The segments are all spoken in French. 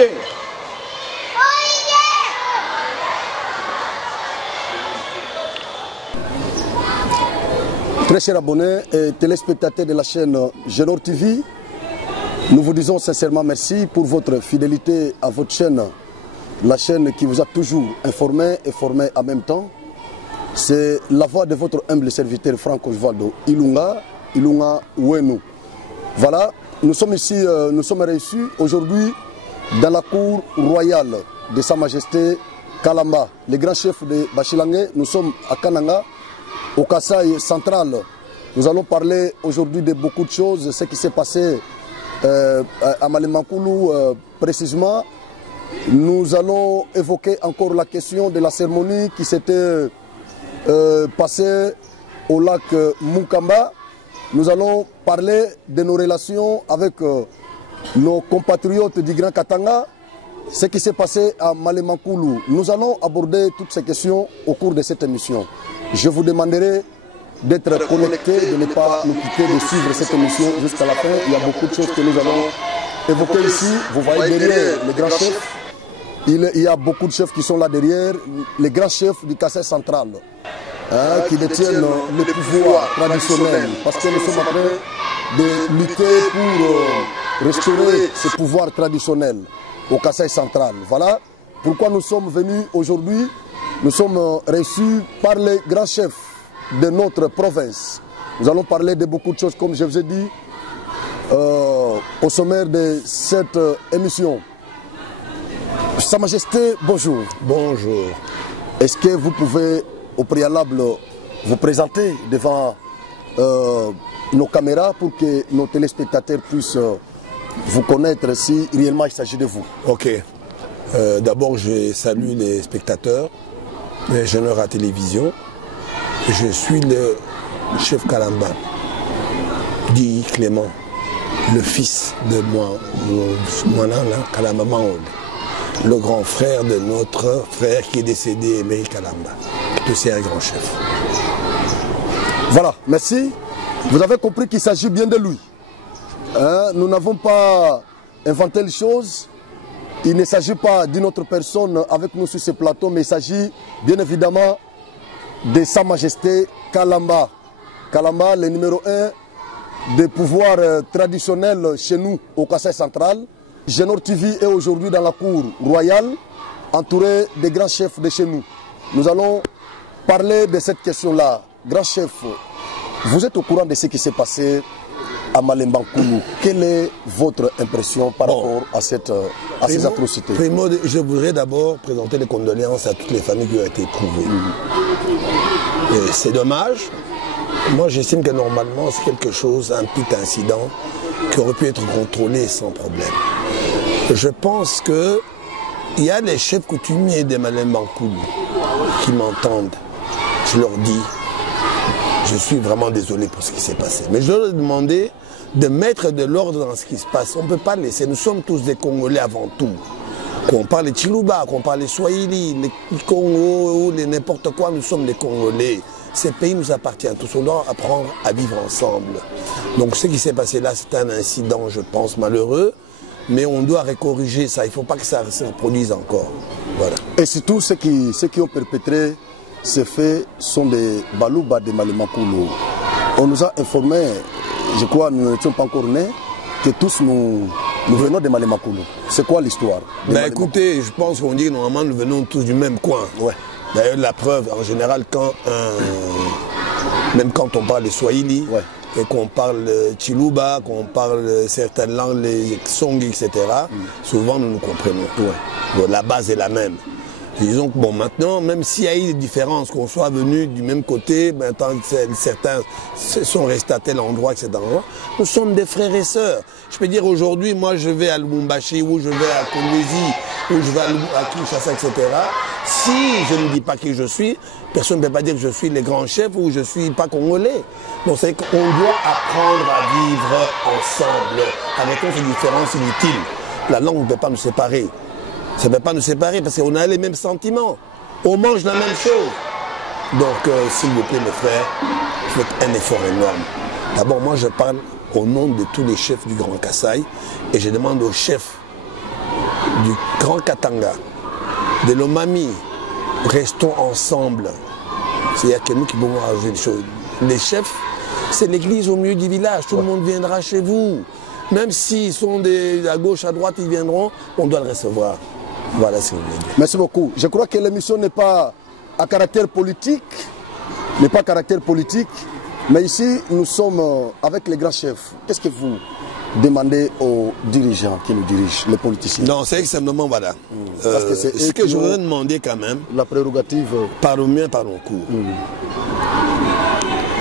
Olivier. Très chers abonnés et téléspectateurs de la chaîne Genor TV, nous vous disons sincèrement merci pour votre fidélité à votre chaîne, la chaîne qui vous a toujours informé et formé en même temps. C'est la voix de votre humble serviteur Franck Osvaldo Ilunga Wenu. Voilà, nous sommes ici, nous sommes réussis aujourd'hui dans la cour royale de Sa Majesté Kalamba, le grand chef de Bachilangé. Nous sommes à Kananga, au Kasaï central. Nous allons parler aujourd'hui de beaucoup de choses, ce qui s'est passé à Malemankoulou précisément. Nous allons évoquer encore la question de la cérémonie qui s'était passée au lac Mukamba. Nous allons parler de nos relations avec nos compatriotes du Grand Katanga, ce qui s'est passé à Malemankoulou. Nous allons aborder toutes ces questions au cours de cette émission. Je vous demanderai d'être connecté, de ne pas nous quitter, de suivre cette émission jusqu'à la fin. Il y a beaucoup de choses que nous allons évoquer ici. Vous voyez derrière les grands chefs. Il y a beaucoup de chefs qui sont là derrière, les grands chefs du Kasaï central, qui détiennent le pouvoir traditionnel. Parce que nous sommes en train de lutter pour restaurer ce pouvoir traditionnel au Kasaï central. Voilà pourquoi nous sommes venus aujourd'hui. Nous sommes reçus par les grands chefs de notre province. Nous allons parler de beaucoup de choses, comme je vous ai dit, au sommaire de cette émission. Sa Majesté, bonjour. Bonjour. Est-ce que vous pouvez, au préalable, vous présenter devant nos caméras pour que nos téléspectateurs puissent vous connaître si réellement il s'agit de vous? Ok. D'abord, je salue les spectateurs. Genor à télévision. Je suis le chef Kalamba, dit Clément, le fils de Kalamba Maol, le grand frère de notre frère qui est décédé, Emery Kalamba, qui est aussi un grand chef. Voilà, merci. Vous avez compris qu'il s'agit bien de lui. Nous n'avons pas inventé les choses. Il ne s'agit pas d'une autre personne avec nous sur ce plateau, mais il s'agit bien évidemment de Sa Majesté Kalamba. Kalamba, le numéro 1 des pouvoirs traditionnels chez nous au Kasaï central. Genor TV est aujourd'hui dans la cour royale, entouré des grands chefs de chez nous. Nous allons parler de cette question-là. Grand chef, vous êtes au courant de ce qui s'est passé à Malemankoulou. Quelle est votre impression par rapport à ces atrocités? Primo, je voudrais d'abord présenter les condoléances à toutes les familles qui ont été éprouvées. C'est dommage. Moi, j'estime que normalement, c'est quelque chose, un petit incident qui aurait pu être contrôlé sans problème. Je pense qu'il y a des chefs coutumiers de Malemankoulou qui m'entendent. Je leur dis, je suis vraiment désolé pour ce qui s'est passé. Mais je leur ai demandé de mettre de l'ordre dans ce qui se passe. On ne peut pas laisser. Nous sommes tous des Congolais avant tout. Qu'on parle les Chiluba, qu'on parle les Swahili, les Congo ou les n'importe quoi, nous sommes des Congolais. Ces pays nous appartiennent tous. On doit apprendre à vivre ensemble. Donc ce qui s'est passé là, c'est un incident, je pense, malheureux. Mais on doit corriger ça. Il ne faut pas que ça se reproduise encore. Voilà. Et surtout, ceux qui ont perpétré ces faits sont des Balouba de Malemankoulou. On nous a informé, je crois, nous n'étions pas encore nés, que tous nous venons de Malemankoulou. C'est quoi l'histoire? Ben écoutez, je pense qu'on dit que normalement nous venons tous du même coin. Ouais. D'ailleurs, la preuve, en général, même quand on parle de Swahili, ouais, et qu'on parle Chiluba, qu'on parle certaines langues, les Song, etc., souvent nous nous comprenons. Ouais. La base est la même. Disons que bon, maintenant, même s'il y a eu des différences, qu'on soit venus du même côté, maintenant certains sont restés à tel endroit, etc., nous sommes des frères et sœurs. Je peux dire aujourd'hui, moi je vais à Lubumbashi, ou je vais à Kolwezi, ou je vais à Kinshasa, etc. Si je ne dis pas qui je suis, personne ne peut pas dire que je suis le grand chef ou je ne suis pas congolais. Donc c'est qu'on doit apprendre à vivre ensemble. Arrêtons ces différences inutiles. La langue ne peut pas nous séparer. Ça ne peut pas nous séparer parce qu'on a les mêmes sentiments. On mange la même chose. Donc, s'il vous plaît, mes frères, faites un effort énorme. D'abord, moi, je parle au nom de tous les chefs du Grand Kasaï et je demande aux chefs du Grand Katanga, de l'Omami, restons ensemble. C'est-à-dire que nous qui pouvons arranger les choses. Les chefs, c'est l'église au milieu du village. Tout le monde viendra chez vous. Même s'ils sont à gauche, à droite, ils viendront, on doit le recevoir. Voilà ce que je veux dire. Merci beaucoup. Je crois que l'émission n'est pas à caractère politique. Mais ici, nous sommes avec les grands chefs. Qu'est-ce que vous demandez aux dirigeants qui nous dirigent, les politiciens? Non, c'est simplement, voilà. Parce que c'est ce que je voudrais demander quand même, la prérogative. par le mien, par mon cours.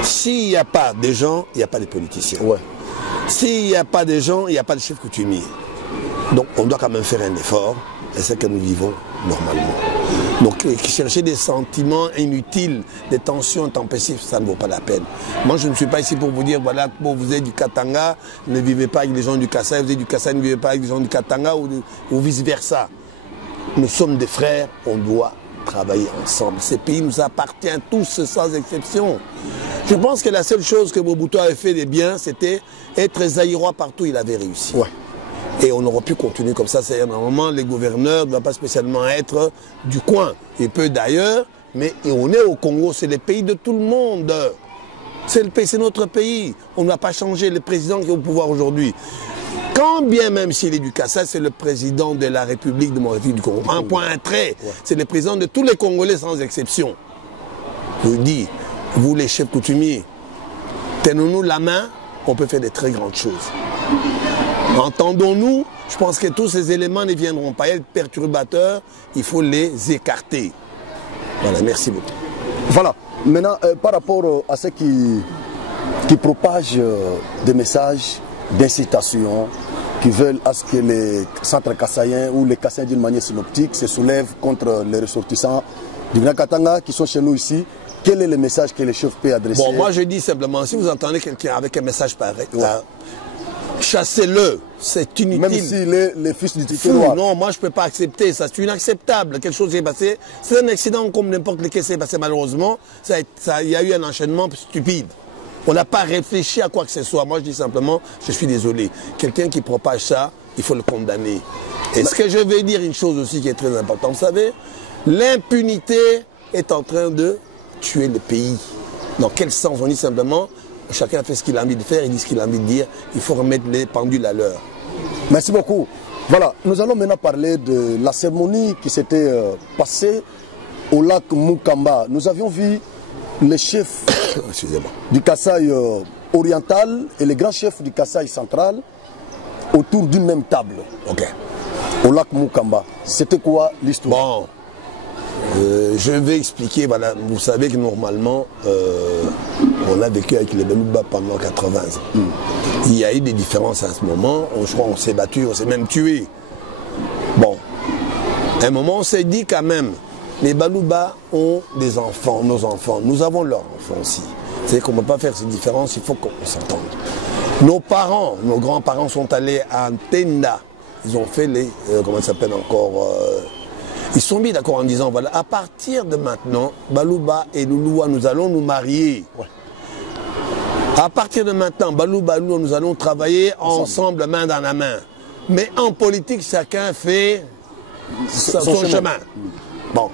S'il n'y a pas de gens, il n'y a pas de politiciens. Ouais. S'il n'y a pas de gens, il n'y a pas de chef coutumier. Donc on doit quand même faire un effort, et c'est ce que nous vivons normalement. Donc chercher des sentiments inutiles, des tensions intempestives, ça ne vaut pas la peine. Moi je ne suis pas ici pour vous dire, voilà, vous êtes du Katanga, ne vivez pas avec les gens du Kasaï, vous êtes du Kasaï, ne vivez pas avec les gens du Katanga, ou vice-versa. Nous sommes des frères, on doit travailler ensemble. Ces pays nous appartiennent tous sans exception. Je pense que la seule chose que Mobutu avait fait de bien, c'était être zaïrois partout, il avait réussi. Ouais. Et on aurait pu continuer comme ça. C'est normalement, les gouverneurs ne doivent pas spécialement être du coin. Il peut d'ailleurs, mais on est au Congo, c'est le pays de tout le monde. C'est notre pays. On ne va pas changer le président qui est au pouvoir aujourd'hui. Quand bien même s'il est du Kassai, c'est le président de la République démocratique du Congo. Un point, un trait. C'est le président de tous les Congolais sans exception. Je vous dis, vous les chefs coutumiers, tenons-nous la main, on peut faire de très grandes choses. Entendons-nous, je pense que tous ces éléments ne viendront pas être perturbateurs, il faut les écarter. Voilà, merci beaucoup. Voilà, maintenant par rapport à ceux qui propagent des messages d'incitation, qui veulent à ce que les centres kassaïens ou les Kassaïens d'une manière synoptique se soulèvent contre les ressortissants du Grand Katanga qui sont chez nous ici, quel est le message que les chefs peuvent adresser? Bon, moi je dis simplement, si vous entendez quelqu'un avec un message pareil, chassez-le, c'est inutile. Même si les fils du territoire. Non, moi je ne peux pas accepter ça, c'est inacceptable. Quelque chose s'est passé, c'est un accident comme n'importe lequel s'est passé malheureusement, il y a eu un enchaînement stupide. On n'a pas réfléchi à quoi que ce soit. Moi je dis simplement, je suis désolé. Quelqu'un qui propage ça, il faut le condamner. Et ce que je veux dire, une chose aussi qui est très importante, vous savez, l'impunité est en train de tuer le pays. Dans quel sens? On dit simplement, chacun fait ce qu'il a envie de faire, il dit ce qu'il a envie de dire, il faut remettre les pendules à l'heure. Merci beaucoup. Voilà, nous allons maintenant parler de la cérémonie qui s'était passée au lac Mukamba. Nous avions vu les chefs du Kasaï oriental et les grands chefs du Kasaï central autour d'une même table. Au lac Mukamba. C'était quoi l'histoire? Bon, je vais expliquer. Voilà, vous savez que normalement, on a vécu avec les Belouba pendant 80 ans. Il y a eu des différences à ce moment. Je crois qu'on s'est battu, on s'est même tué. Bon, à un moment, on s'est dit quand même, les Balouba ont des enfants, nos enfants. Nous avons leurs enfants aussi. C'est qu'on ne peut pas faire ces différences, il faut qu'on s'entende. Nos parents, nos grands-parents sont allés à Ntenda. Ils ont fait les... comment ça s'appelle encore ils sont mis d'accord en disant, voilà, à partir de maintenant, Balouba et Louloua, nous allons nous marier. À partir de maintenant, Balouba et Louloua, nous allons travailler ensemble, main dans la main. Mais en politique, chacun fait son chemin. Bon.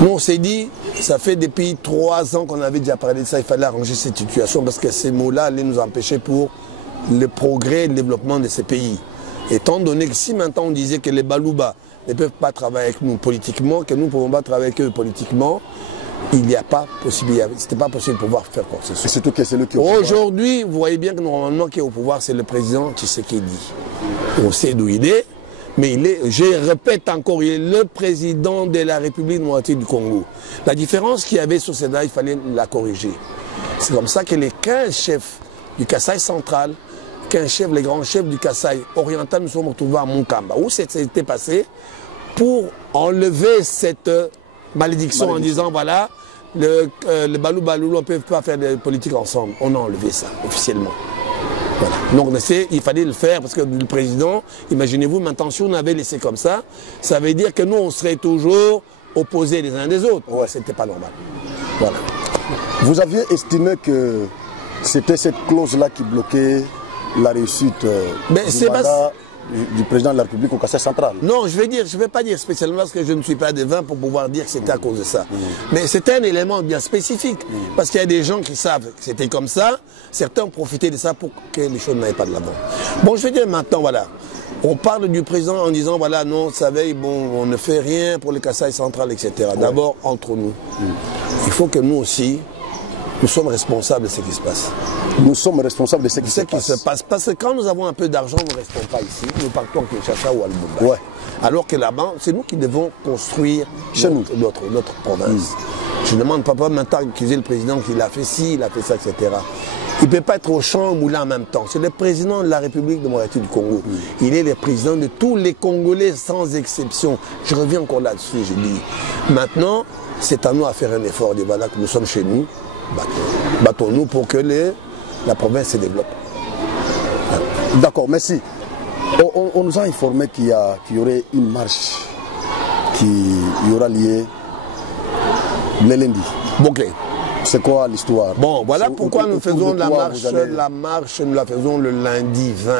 Nous, on s'est dit, ça fait depuis 3 ans qu'on avait déjà parlé de ça, il fallait arranger cette situation parce que ces mots-là allaient nous empêcher pour le progrès et le développement de ces pays. Étant donné que si maintenant on disait que les Balouba ne peuvent pas travailler avec nous politiquement, que nous ne pouvons pas travailler avec eux politiquement, il n'y a pas possible, c'était pas possible de pouvoir faire quoi que ce soit. Surtout que c'est le qui est au pouvoir. Aujourd'hui, vous voyez bien que normalement qui est au pouvoir, c'est le président Tshisekedi. On sait d'où il est. Mais il est, je répète encore, il est le président de la République démocratique du Congo. La différence qu'il y avait sur cette date, il fallait la corriger. C'est comme ça que les 15 chefs du Kasaï central, 15 chefs, les grands chefs du Kasaï oriental, nous sommes retrouvés à Mukamba. Où c'était passé pour enlever cette malédiction en disant, voilà, le Balouba et Louloua ne peuvent pas faire de politique ensemble. On a enlevé ça officiellement. Voilà. Donc il fallait le faire parce que le président, imaginez-vous, maintenant si on avait laissé comme ça, ça veut dire que nous on serait toujours opposés les uns des autres. Ouais. C'était pas normal. Voilà. Vous aviez estimé que c'était cette clause-là qui bloquait la réussite du mandat du président de la République au Kassai central. Non, je vais pas dire spécialement parce que je ne suis pas devin pour pouvoir dire que c'était à cause de ça. Mais c'était un élément bien spécifique. Parce qu'il y a des gens qui savent que c'était comme ça. Certains ont profité de ça pour que les choses n'aillent pas de l'avant. Bon, je vais dire maintenant, voilà. On parle du président en disant, voilà, non, ça veille, bon, on ne fait rien pour le Kassai central, etc. D'abord, entre nous. Il faut que nous aussi, nous sommes responsables de ce qui se passe. Nous sommes responsables de ce qui se passe. Parce que quand nous avons un peu d'argent, nous ne restons pas ici. Nous partons à Kinshasa ou à Lubumbashi. Ouais. Alors que là-bas, c'est nous qui devons construire notre province. Je ne demande pas maintenant d'accuser le président qu'il a fait ci, il a fait ça, etc. Il ne peut pas être au champ et au moulin en même temps. C'est le président de la République démocratique du Congo. Il est le président de tous les Congolais sans exception. Je reviens encore là-dessus, je dis. Maintenant, c'est à nous à faire un effort. Et voilà que nous sommes chez nous. Battons-nous pour que la province se développe. D'accord, merci. On nous a informé qu'il y aurait une marche qui y aura lieu le lundi. Bouclé. C'est quoi l'histoire? Bon, voilà pourquoi nous faisons la marche. La marche, nous la faisons le lundi 20.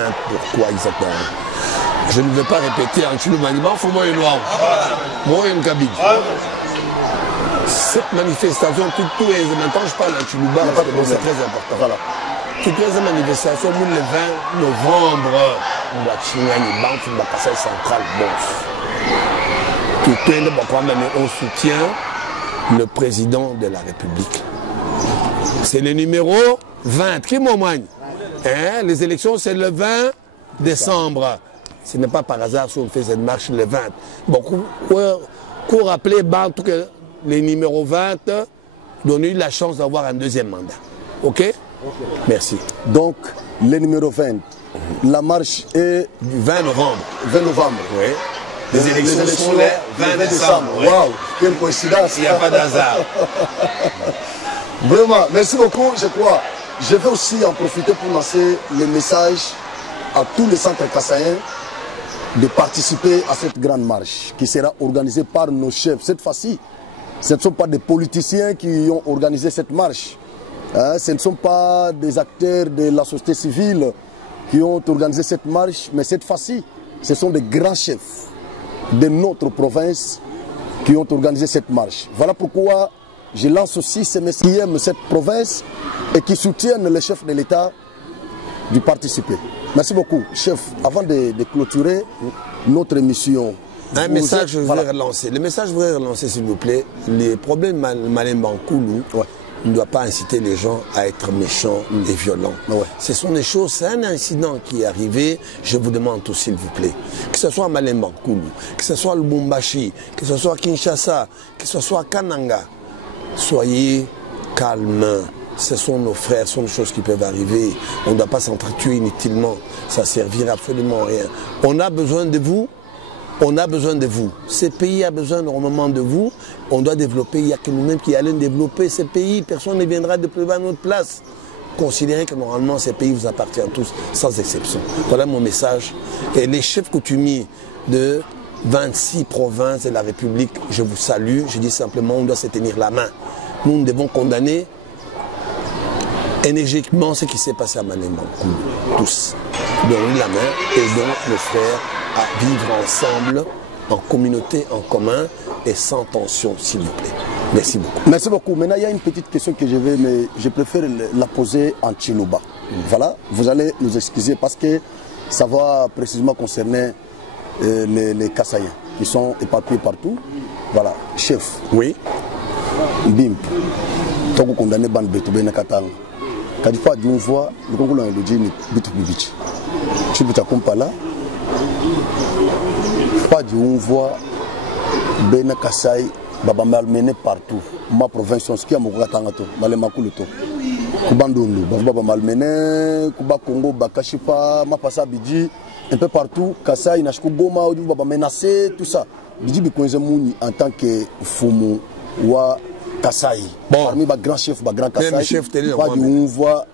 Pourquoi exactement? Je ne vais pas répéter en Chilumaniban, il faut moi une loi. Moi une cabine. Cette manifestation, maintenant je parle en Chiluba, c'est très important. Voilà. Toute cette manifestation, le 20 novembre, on va Chingani, on va passer central, on soutient le président de la République. C'est le numéro 20. Qui m'oigne? Les élections, c'est le 20 décembre. Ce n'est pas par hasard si on fait cette marche le 20. Bon, pour rappeler, que les numéros 20 ont eu la chance d'avoir un deuxième mandat. OK? Merci. Donc, les numéros 20, la marche est du 20 novembre. 20 novembre. Oui. Les élections sont le 20 décembre. Waouh, quelle coïncidence. Il n'y a pas d'hasard. Vraiment, merci beaucoup, je crois. Je vais aussi en profiter pour lancer le message à tous les centres kassaïens de participer à cette grande marche qui sera organisée par nos chefs. Cette fois-ci, ce ne sont pas des politiciens qui ont organisé cette marche. Ce ne sont pas des acteurs de la société civile qui ont organisé cette marche, mais cette fois-ci, ce sont des grands chefs de notre province qui ont organisé cette marche. Voilà pourquoi je lance aussi ces messieurs qui aiment cette province et qui soutiennent les chefs de l'État de participer. Merci beaucoup. Chef, avant de clôturer notre émission, un message je voudrais relancer. Le message je voudrais relancer, s'il vous plaît. Les problèmes Malembankoulou ne doit pas inciter les gens à être méchants et violents. Ce sont des choses, c'est un incident qui est arrivé, je vous demande tout s'il vous plaît. Que ce soit à Malembankoulou, que ce soit à Lubumbashi, que ce soit à Kinshasa, que ce soit à Kananga, soyez calmes. Ce sont nos frères, ce sont des choses qui peuvent arriver. On ne doit pas s'entretuer inutilement. Ça ne servira absolument à rien. On a besoin de vous. On a besoin de vous. Ce pays a besoin normalement de vous. On doit développer. Il n'y a que nous-mêmes qui allons développer ce pays. Personne ne viendra développer à notre place. Considérez que normalement ces pays vous appartiennent tous, sans exception. Voilà mon message. Et les chefs coutumiers de 26 provinces de la République, je vous salue. Je dis simplement, on doit se tenir la main. Nous devons condamner énergiquement ce qui s'est passé à Malembankoulou. Tous. Donnons la main et donnons nos frères à vivre ensemble, en communauté, en commun et sans tension, s'il vous plaît. Merci beaucoup. Merci beaucoup. Maintenant, il y a une petite question que je préfère la poser en Chiluba. Voilà, vous allez nous excuser parce que ça va précisément concerner les Kassaïens qui sont éparpillés partout. Voilà, chef. Oui. Bimp. Togo condamné ban Betubé Nakatang. Kadifa Djoumvoa, le Congo a élogé Bitubibichi. Tu peux t'accompagner là. Pas Djoumvoa, Ben Kassai, Baba malmené partout. Ma province, ce qui a mon Gatangato, Malemakuluto. Kubandundu, Baba malmené, Kuba Congo, Bakashipa, Mapasa Bidji, un peu partout. Kassai, Nashku Goma, Baba menacé, tout ça. Bidji Bikoinzemouni en tant que Fumu, Wa. Kassai. Bon. Parmi les grands chefs, les grands Kassai, chef on voit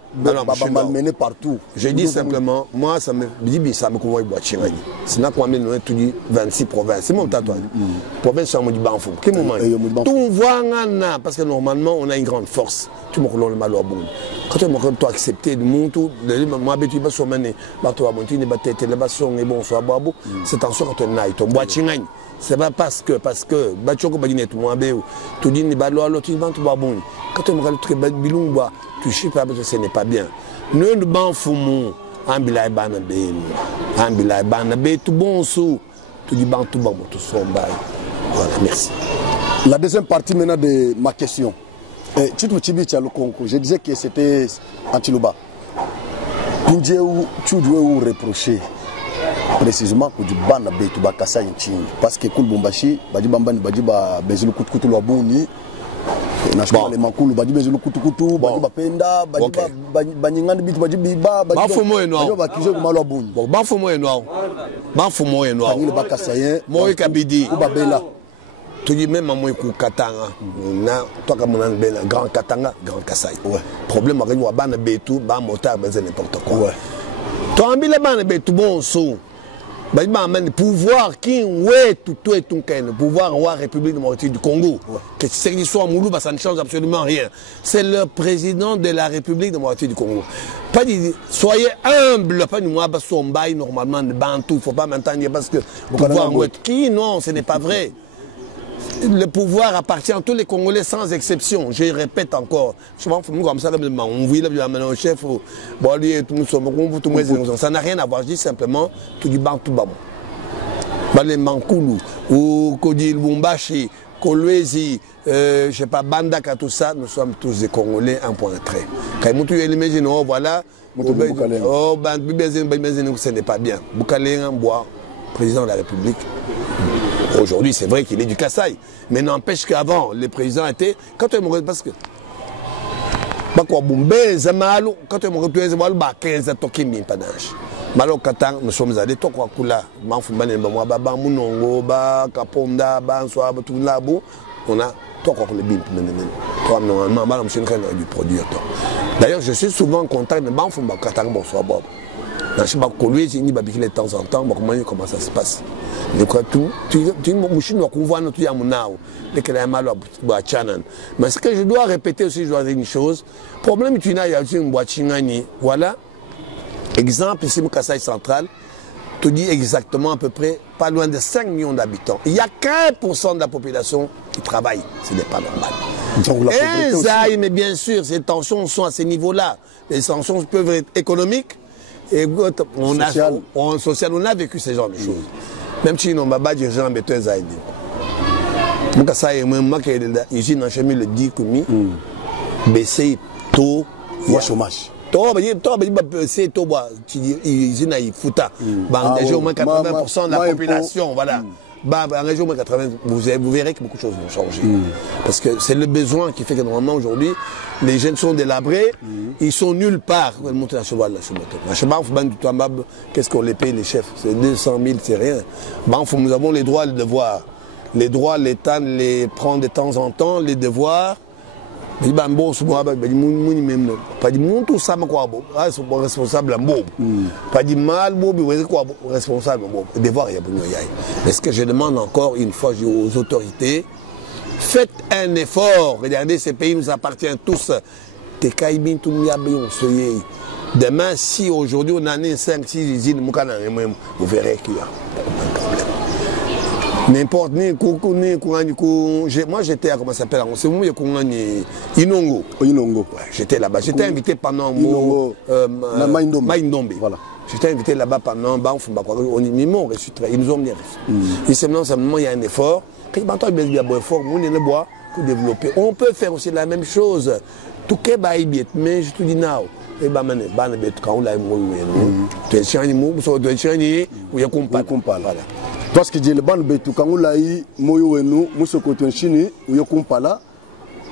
malmené partout. Je dis simplement, moi, ça me dit, ça me convoque Boachirani. C'est là qu'on a tout dit 26 provinces. C'est mon tatouage. Province, c'est un mot du banfou. Quel moment? Tout on voit, parce que normalement, on a une grande force. Tu me connais le mal au bon. Quand tu m'as accepté de mon tout, moi, tu vas sur mener, tu vas monter, tu vas tête, tu vas sur les bons, soit bobo. C'est en sorte que tu as ton Boachirani. C'est pas parce que Bachoko Bagine tout moi tu dis ni balo alors tu vas tout bon. Quand tu me regardes très bilumba, tu sais pas que ce n'est pas bien. Nous ne ban fumu ambila bana be tout bon sou tu dis ban tout bon tout son bail. Voilà, merci. La deuxième partie maintenant de ma question. Chitu Chibi Tchalokonko, je disais que c'était Antilouba. Tu dois reprocher précisément que du ban betu bakasa inchini parce que Kulbumbashi badi bambani badi ba bezulu kutukutu lwa buni na shamba le makulu badi bezulu kutukutu badi bapenda badi banyingani bitu badi biba badi ba kizo kuma lwa buni bon bafumo eno bafumo eno ngile bakasa yen moi kabidi ku babela tu dis même moi ku katanga na toi comme on bela grand katanga grand kasai problème avec wa ban betu ba motard ben n'importe quoi toi ambile ban betu bon so le pouvoir qui est tout et tout le pouvoir roi République démocratique du Congo, que ce qui soit Moulouba, ça ne change absolument rien. C'est le président de la République démocratique du Congo. Pas dit, soyez humble, pas du moi, son bail normalement de Bantou, il ne faut pas m'entendre parce que le pouvoir qui, non, ce n'est pas vrai. Le pouvoir appartient à tous les Congolais sans exception. Je répète encore. Je m'en fous comme ça, on vit là, le chef, ça n'a rien à voir. Je dis simplement, tout du banc, tout bas. Les Mankoulou, ou Kodil Bumbashi, Kolwezi, je sais pas, Bandaka, tout ça, nous sommes tous des Congolais, un point de trait. Quand tu imagines, oh voilà, oh, ce n'est pas bien. Boukalé, bois, président de la République. Aujourd'hui, c'est vrai qu'il est du Kassai, mais n'empêche qu'avant, les présidents étaient. Quand tu me parce que. Quand tu me retrouves, 15 toki mimpanage. Malo Katang, nous sommes allés, Tokwa Kula, Manfumane, Baba, Munongo, Ba, Kaponda, Banswa, Batulabo, on a Tokwa le bimp, normalement, Madame Chenren a dû produire. D'ailleurs, je suis souvent en contact de Manfumba Katang, bonsoir Bob. Je ne sais pas de temps en temps, comment ça se passe. Mais ce que je dois répéter aussi, je dois dire une chose. Problème, tu n'as une boîte. Voilà. Exemple, ici, au Kassai central, tu dis exactement à peu près pas loin de 5 millions d'habitants. Il y a 15% de la population qui travaille. Ce n'est pas normal. Et mais bien sûr, ces tensions sont à ce niveau-là. Les tensions peuvent être économiques. Et on social, on a vécu ce genre de choses. Même si on n'a pas de gens qui ont été moi, ça est moi qui usine en chemin le dit comme baisser taux au chômage. C'est taux usine à Fouta. Déjà au moins 80% de la population, voilà. En région 80, vous verrez que beaucoup de choses vont changer. Parce que c'est le besoin qui fait que normalement aujourd'hui, les jeunes sont délabrés, ils sont nulle part. Qu'est-ce qu'on les paye les chefs? C'est 200 000, c'est rien. Nous avons les droits et les devoirs. Les droits, l'État les prend de temps en temps, les devoirs. Pas dit tout ça, responsable pas dit mal, responsable devoir. Mais ce que je demande encore une fois aux autorités, faites un effort. Regardez, ces pays nous appartiennent tous. Demain, si aujourd'hui on a 5-6 usines, vous verrez qu'il y a un problème. N'importe moi j'étais à comment ça s'appelle Inongo. J'étais là-bas. J'étais invité pendant Maïndombe. Voilà. J'étais invité là-bas pendant ils m'ont reçu. Ils nous ont bien reçu. Et simplement il y a un effort. Développer. On peut faire aussi la même chose. Tout est baïbiet, mais je te dis now. Et bah mané, bah ne bête quand on l'a tu es chani mou, tu es chani ou ya kumpa. Parce que le ban betu quand on l'a eu moyo enu, muso koto chini ou ya kumpa là,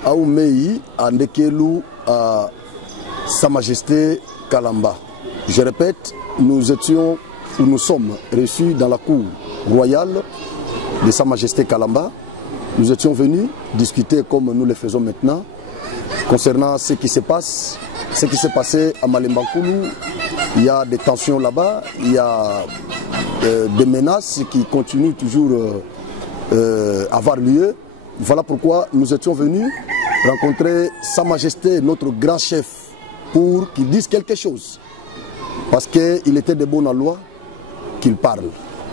a ou mei andekelu à Sa Majesté Kalamba. Je répète, nous sommes reçus dans la cour royale de Sa Majesté Kalamba. Nous étions venus discuter comme nous le faisons maintenant concernant ce qui se passe ce qui s'est passé à Malembankulu. Il y a des tensions là-bas, il y a des menaces qui continuent toujours à avoir lieu. Voilà pourquoi nous étions venus rencontrer Sa Majesté, notre grand chef, pour qu'il dise quelque chose. Parce qu'il était de bonne loi qu'il parle.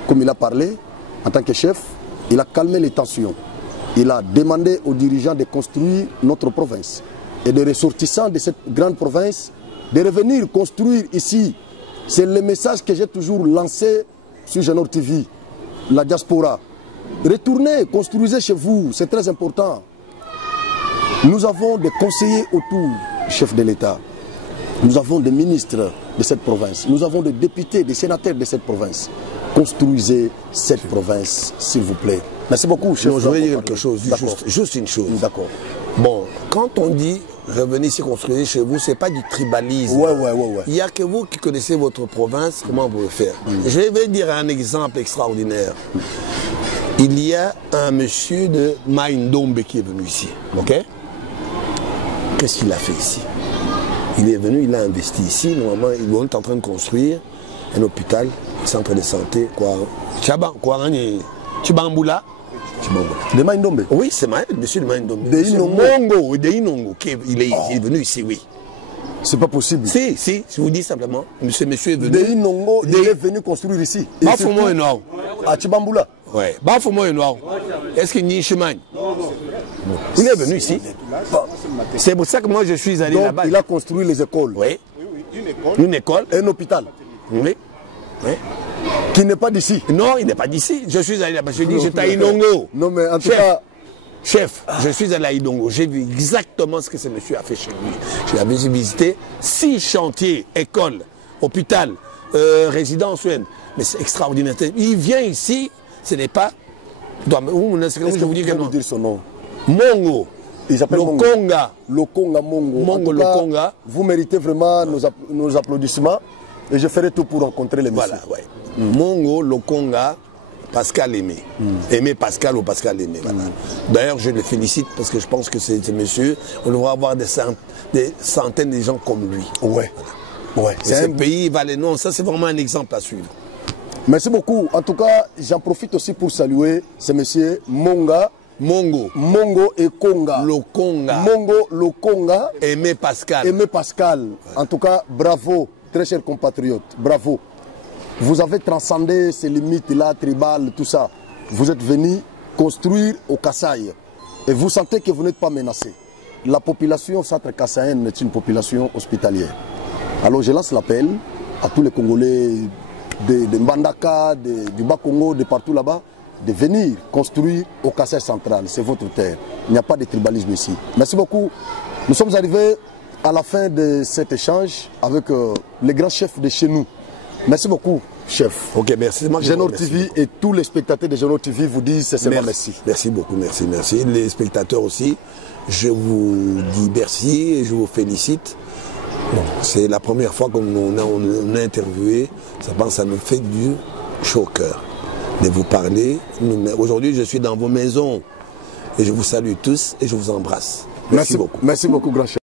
Comme il a parlé, en tant que chef, il a calmé les tensions. Il a demandé aux dirigeants de construire notre province. Et des ressortissants de cette grande province, de revenir construire ici. C'est le message que j'ai toujours lancé sur Genor TV, la diaspora. Retournez, construisez chez vous, c'est très important. Nous avons des conseillers autour, chef de l'État. Nous avons des ministres de cette province. Nous avons des députés, des sénateurs de cette province. Construisez cette province, s'il vous plaît. Merci beaucoup, chef. Non, je vais dire quelque chose, juste une chose. D'accord. Bon, quand on dit revenez ici construire chez vous, ce n'est pas du tribalisme. Ouais. Il n'y a que vous qui connaissez votre province, comment vous le faire. Je vais dire un exemple extraordinaire. Il y a un monsieur de Maïndombe qui est venu ici. Ok? Qu'est-ce qu'il a fait ici? Il est venu, il a investi ici. Normalement, il est en train de construire un hôpital, un centre de santé. Chibamboula. De Maïndombe? Oui, c'est monsieur de Maïndombe. De Inongo. Il est venu ici, oui. C'est pas possible. Si, je vous dis simplement. Monsieur est venu. De Inongo, il est venu construire ici. Bafomo est noir. À Chibamboula? Oui, Bafomo est noir. Est-ce qu'il y a un chemin? Il est venu ici. C'est pour ça que moi je suis allé là-bas. Il a construit les écoles. Oui. Une école. Un hôpital. Oui. Qui n'est pas d'ici. Non, il n'est pas d'ici. Je suis allé là-bas. Je dis, j'étais à Inongo. Non, mais en tout cas. Chef, je suis allé à Idongo. J'ai vu exactement ce que ce monsieur a fait chez lui. J'avais visité 6 chantiers, écoles, hôpital, résidence. Mais c'est extraordinaire. Il vient ici, ce n'est pas. Est-ce que vous dire son nom? Mongo. Il s'appelle Lokonga. Lokonga Mongo. Mongo Lokonga. Vous méritez vraiment nos applaudissements et je ferai tout pour rencontrer les messieurs. Voilà, ouais. Mongo Lokonga. Pascal Aimé. Aimé Pascal ou Pascal Aimé. Voilà. D'ailleurs, je le félicite parce que je pense que c'est monsieur, on devrait avoir des centaines de gens comme lui. Ouais. C'est un pays valénant. Ça, c'est vraiment un exemple à suivre. Merci beaucoup. En tout cas, j'en profite aussi pour saluer ce monsieur Mongo et Konga. Mongo Lokonga. Aimé Pascal. En tout cas, bravo, très chers compatriotes. Bravo. Vous avez transcendé ces limites-là, tribales, tout ça. Vous êtes venus construire au Kasaï. Et vous sentez que vous n'êtes pas menacé. La population centre-kassaïenne est une population hospitalière. Alors je lance l'appel à tous les Congolais de Mbandaka, du Bas-Congo, de partout là-bas, de venir construire au Kasaï central. C'est votre terre. Il n'y a pas de tribalisme ici. Merci beaucoup. Nous sommes arrivés à la fin de cet échange avec les grands chefs de chez nous. Merci beaucoup, chef. Ok, merci. Genor TV et tous les spectateurs de Genor TV vous disent sincèrement merci. Merci beaucoup, merci. Les spectateurs aussi, je vous dis merci et je vous félicite. Bon, c'est la première fois qu'on a interviewé. Ça me fait du chaud au cœur de vous parler. Aujourd'hui, je suis dans vos maisons et je vous salue tous et je vous embrasse. Merci beaucoup. Merci beaucoup, grand chef.